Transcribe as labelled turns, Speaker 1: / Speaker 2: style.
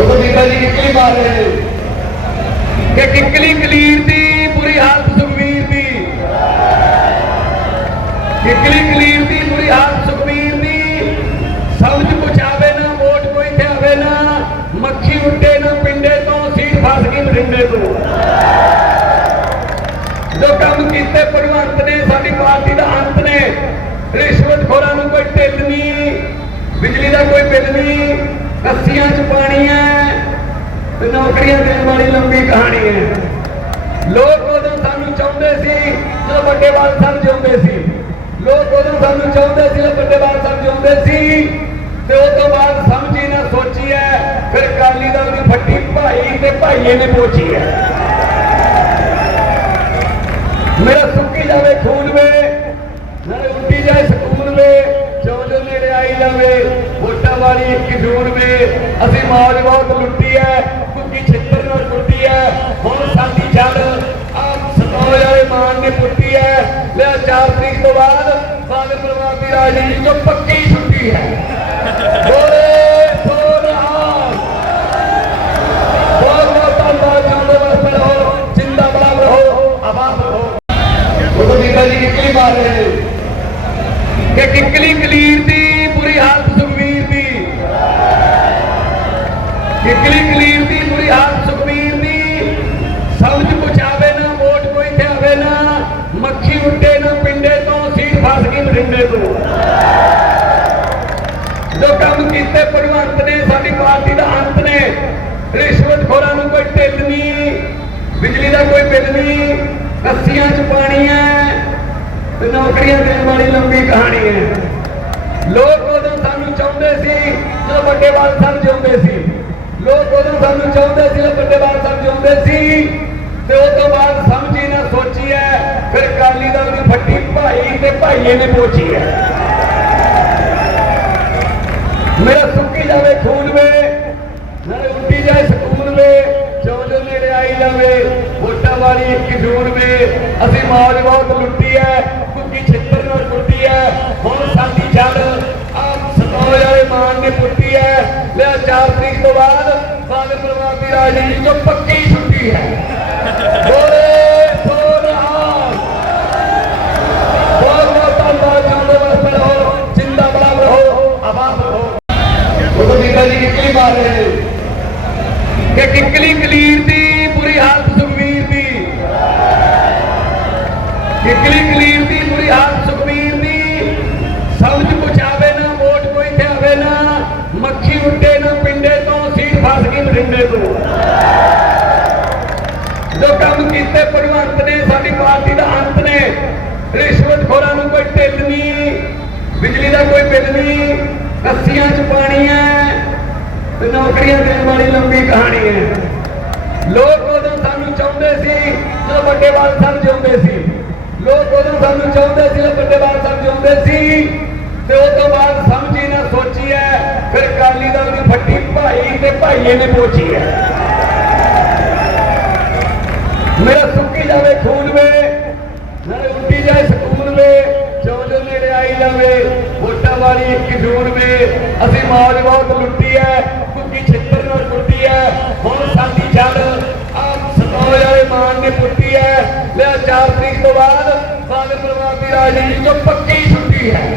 Speaker 1: ਉਦੋਂ ਬੀਬਾ ਜੀ ਕਿੱਕਲੀ ਮਾਰ ਰਹੇ ਨੇ। ਕਿ ਕਿੱਕਲੀ ਕਲੀਰ ਦੀ, ਬੁਰੀ ਹਾਲਤ ਸੁਖਵੀਰ ਦੀ। ਕਿੱਕਲੀ ਕਲੀਰ ਦੀ, ਬੁਰੀ ਹਾਲਤ ਸੁਖਵੀਰ ਦੀ। ਸਮਝ ਪੁਛਾਵੇ ਨਾ, ਵੋਟ ਕੋਈ ਥਿਆਵੇ ਨਾ, ਮੱਖੀ ਉੱਡੇ ਨਾ, ਪਿੰਡੇ ਤੋਂ ਸੀਟ ਫਸ ਗਈ ਬਠਿੰਡੇ ਤੋਂ। ਜੋ ਕੰਮ ਕੀਤੇ ਭਗਵੰਤ ਨੇ, ਸਾਡੀ ਪਾਰਟੀ ਦਾ ਅੰਤ ਨੇ। ਰਿਸ਼ਵਤ ਖੋਰਾਂ ਨੂੰ ਕੋਈ ਢਿੱਲ ਨਹੀਂ, ਬਿਜਲੀ ਦਾ ਕੋਈ ਬਿੱਲ ਨਹੀਂ ਕੱਸੀਆਂ ਚ ਪਾਣੀ ਹੈ ਤੇ ਦੇਣ ਵਾਲੀ ਲੰਬੀ ਕਹਾਣੀ ਹੈ। ਲੋਕ ਉਦੋਂ ਸਾਨੂੰ ਚਾਹੁੰਦੇ ਸੀ ਜਦੋਂ ਵੱਡੇ ਬਾਲ ਸਾਹਿਬ ਜਿਉਂਦੇ ਸੀ। ਲੋਕ ਉਦੋਂ ਸਾਨੂੰ ਚਾਹੁੰਦੇ ਸੀ ਜਦੋਂ ਵੱਡੇ ਬਾਲ ਸਾਹਿਬ ਜਿਉਂਦੇ ਸੀ। ਤੇ ਉਸ ਤੋਂ ਬਾਅਦ ਸਮਝੀ ਨਾ ਸੋਚੀ ਹੈ, ਫਿਰ ਕਾਲੀ ਦਲ ਦੀ ਫੱਟੀ ਭਾਈ ਤੇ ਭਾਈਏ ਨੇ ਪੋਚੀ ਹੈ। ਮੇਰਾ ਸੁੱਕੀ ਜਾਵੇ ਖੂਨ ਵੇ, ਨਾਲੇ ਉੱਡੀ ਜਾਏ ਸਕੂਨ ਵੇ ਜੋ ਜੋ ਨੇੜੇ ਆਈ ਜਾਵੇ, ਵੋਟਾਂ ਵਾਲੀ ਇੱਕ ਜੂਨ ਵੇ, ਅਸੀਂ ਮੌਜ ਬਹੁਤ ਲੁੱਟੀ ਹੈ ਕੁੱਕੀ ਛਿੱਤਰ ਨਾਲ ਕੁੱਟੀ ਐ ਹੁਣ ਸਾਡੀ ਜੜ ਆਪ ਸਤੋਏ ਵਾਲੇ ਮਾਨ ਨੇ ਪੁੱਟੀ ਐ ਲਿਆ 4 ਤਰੀਕ ਤੋਂ ਬਾਅਦ ਬਾਦਲ ਪਰਿਵਾਰ ਦੀ ਰਾਜਨੀਤੀ ਤੋਂ ਪੱਕੀ ਛੁੱਟੀ ਹੈ ਬੋਲੇ ਸੋਨਹਾਲ ਬਹੁਤ ਬਹੁਤ ਧੰਨਵਾਦ ਚਾਹੁੰਦੇ ਬਸ ਫਸ ਤੋਂ। ਜੋ ਕੰਮ ਕੀਤੇ ਭਗਵੰਤ ਨੇ, ਸਾਡੀ ਪਾਰਟੀ ਦਾ ਅੰਤ ਨੇ। ਰਿਸ਼ਵਤ ਖੋਰਾਂ ਨੂੰ ਕੋਈ ਢਿੱਲ ਨਹੀਂ, ਬਿਜਲੀ ਦਾ ਕੋਈ ਬਿੱਲ ਨਹੀਂ ਕੱਸੀਆਂ ਚ ਪਾਣੀ ਹੈ ਤੇ ਨੌਕਰੀਆਂ ਦੇਣ ਵਾਲੀ ਲੰਬੀ ਕਹਾਣੀ ਹੈ। ਲੋਕ ਉਦੋਂ ਸਾਨੂੰ ਚਾਹੁੰਦੇ ਸੀ ਜਦੋਂ ਵੱਡੇ ਬਾਲ ਸਾਹਿਬ ਜਿਉਂਦੇ ਸੀ। ਲੋਕ ਉਦੋਂ ਸਾਨੂੰ ਚਾਹੁੰਦੇ ਸੀ ਜਦੋਂ ਵੱਡੇ ਬਾਲ ਸਾਹਿਬ ਜਿਉਂਦੇ ਸੀ। ਤੇ ਉਸ ਤੋਂ ਬਾਅਦ ਸਮਝੀ ਨਾ ਸੋਚੀ ਹੈ, ਫਿਰ ਕਾਲੀ ਦਲ ਦੀ ਫੱਟੀ ਭਾਈ ਤੇ ਭਾਈਏ ਨੇ ਪੋਚੀ ਹੈ। ਮੇਰਾ ਸੁੱਕੀ ਜਾਵੇ, ਖੂਨ ਵੇ, ਨਾਲੇ ਉੱਡੀ ਜਾਏ ਸਕੂਨ ਵੇ ਜੋ ਨੇੜੇ ਆਈ ਜਾਵੇ, ਵੋਟਾਂ ਵਾਲੀ ਇੱਕ ਜੂਨ ਵੇ। ਅਸੀਂ ਮੌਜ ਬਹੁਤ ਲੁੱਟੀ ਹੈ, ਕੁੱਕੀ ਛਿੱਤਰ ਨਾਲ ਕੁੱਟੀ ਹੈ। ਹੁਣ ਸਾਡੀ ਜੜ ਆਪ ਸਤੋਏ ਵਾਲੇ ਮਾਨ ਨੇ ਪੁੱਟੀ ਹੈ। ਲਿਆ 4 ਤਰੀਕ ਤੋਂ ਬਾਅਦ ਬਾਦਲ ਪਰਿਵਾਰ ਦੀ ਰਾਜਨੀਤੀ ਤੋਂ ਕਿ ਕਿੱਕਲੀ ਕਲੀਰ ਦੀ, ਬੁਰੀ ਹਾਲਤ ਸੁਖਵੀਰ ਦੀ। ਕਿੱਕਲੀ ਕਲੀਰ ਦੀ, ਬੁਰੀ ਹਾਲਤ ਸੁਖਵੀਰ ਦੀ। ਸਮਝ ਕੁਛ ਆਵੇ ਨਾ, ਵੋਟ ਕੋਈ ਆਵੇ ਨਾ, ਮੱਖੀ ਉੱਡੇ ਨਾ, ਪਿੰਡੇ ਤੋਂ ਸੀਟ ਫਸ ਗਈ ਬਠਿੰਡੇ ਤੋਂ। ਜੋ ਕੰਮ ਕੀਤੇ ਭਗਵੰਤ ਨੇ, ਸਾਡੀ ਪਾਰਟੀ ਦਾ ਅੰਤ ਨੇ। ਰਿਸ਼ਵਤ ਖੋਰਾਂ ਨੂੰ ਕੋਈ ਢਿੱਲ ਨਹੀਂ, ਬਿਜਲੀ ਦਾ ਕੋਈ ਬਿੱਲ ਨਹੀਂ ਕੱਸੀਆਂ ਚ ਪਾਣੀ ਹੈ। ਤੇ ਨੌਕਰੀਆਂ ਦੇਣ ਵਾਲੀ ਲੰਬੀ ਕਹਾਣੀ ਹੈ। ਲੋਕ ਉਦੋਂ ਸਾਨੂੰ ਚਾਹੁੰਦੇ ਸੀ ਜਦੋਂ ਵੱਡੇ ਬਾਲ ਸਾਹਿਬ ਜਿਉਂਦੇ ਸੀ। ਲੋਕ ਉਦੋਂ ਸਾਨੂੰ ਚਾਹੁੰਦੇ ਸੀ ਜਦੋਂ ਵੱਡੇ ਬਾਲ ਸਾਹਿਬ ਜਿਉਂਦੇ ਸੀ। ਤੇ ਉਸ ਤੋਂ ਬਾਅਦ ਸਮਝੀ ਨਾ ਸੋਚੀ ਹੈ, ਫਿਰ ਕਾਲੀ ਦਲ ਦੀ ਫੱਟੀ ਭਾਈ ਤੇ ਭਾਈਏ ਨੇ ਪੋਚੀ ਹੈ। ਮੇਰਾ ਸੁੱਕੀ ਜਾਵੇ ਖੂਨ ਵੇ, ਨਾਲੇ ਉੱਡੀ ਜਾਏ ਸਕੂਨ ਵੇ ਜੋ ਜੋ ਨੇੜੇ ਆਈ ਜਾਵੇ, ਵੋਟਾਂ ਵਾਲੀ ਇੱਕ ਜੂਨ ਵੇ, ਅਸੀਂ ਮੌਜ ਬਹੁਤ ਲੁੱਟੀ ਐ ਕੁੱਕੀ ਛਿੱਤਰ ਨਾਲ ਕੁੱਟੀ ਐ ਹੁਣ ਸਾਡੀ ਜੜ ਆਪ ਸਤੋਏ ਵਾਲੇ ਮਾਨ ਨੇ ਪੁੱਟੀ ਐ ਲਿਆ 4 ਤਰੀਕ ਤੋਂ ਬਾਅਦ ਬਾਦਲ ਪਰਿਵਾਰ ਦੀ ਰਾਜਨੀਤੀ ਤੋਂ ਪੱਕੀ